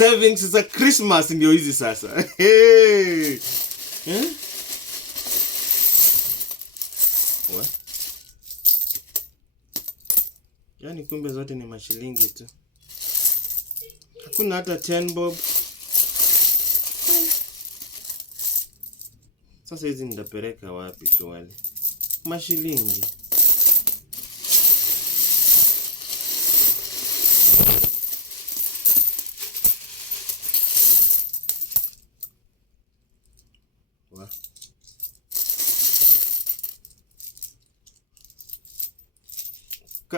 savings za Christmas ndio hizi sasa. Hey. Yaani kumbe zote ni mashilingi tu. Hakuna hata 10 bob. Sasa hizi nitapeleka wapi shwali? Mashilingi.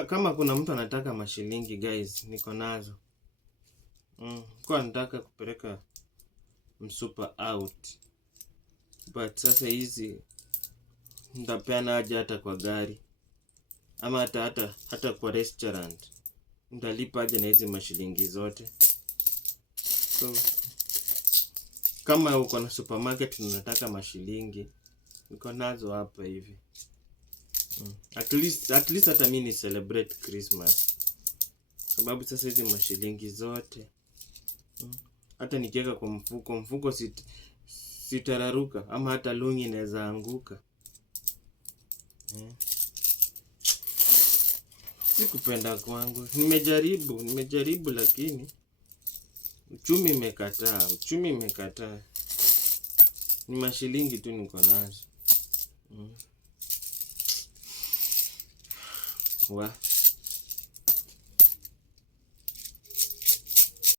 Kama kuna mtu anataka mashilingi guys, niko nazo. Kwa nataka kupeleka msupa out. But sasa hizi nitapeana aje hata kwa gari? Ama hata kwa restaurant. Nitalipa aje na hizi mashilingi zote? So kama uko na supermarket unataka mashilingi, niko nazo hapa hivi. At least hata mimi ni celebrate Christmas. Sababu sasa hizi mashilingi zote. Hata nikiweka kwa mfuko sitararuka ama hata lungi inaweza anguka. Sikupenda kwangu. Nimejaribu lakini uchumi imekataa. Ni mashilingi tu niko nazo.